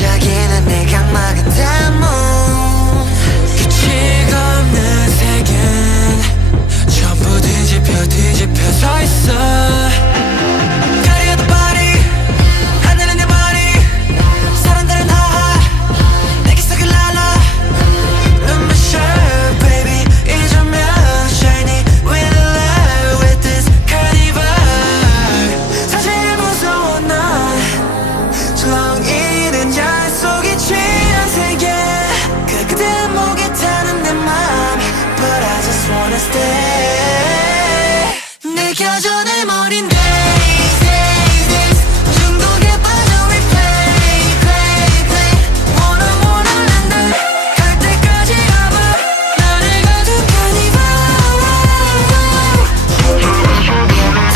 반짝이는 내 각막은 다문 끝이가 없는 세계는 전부 뒤집혀 서있어 가리어도 버리 하늘은 내 머리 사람들은 하하 내 기색을 날라 눈물 shirt baby 잊으면 shiny with a light with this carnival 사실 무서워 난 술렁이는 양 속에 취한 세계 그 그대 목에 타는 내 맘 But I just wanna stay 느껴져 내 머린 days days days 중독에 빠져 replay play play wanna 난 갈 때까지 가봐 나를 가둔 carnival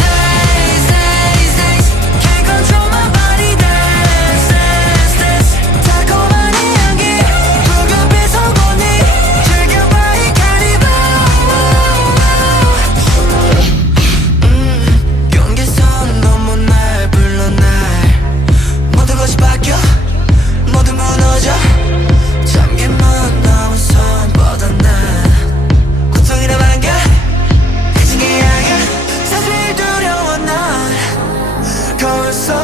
days days days can't control my body dance dance dance 달콤한 이 향기 불가피해서 보니 즐겨봐 이 carnival 경계선 넘어 날 불러 날 모든 것이 바뀌어 모두 무너져 잠긴 문 너무 손 뻗어나 고통이나 반겨 그진 게 아니야 사실 두려워 난 거울 속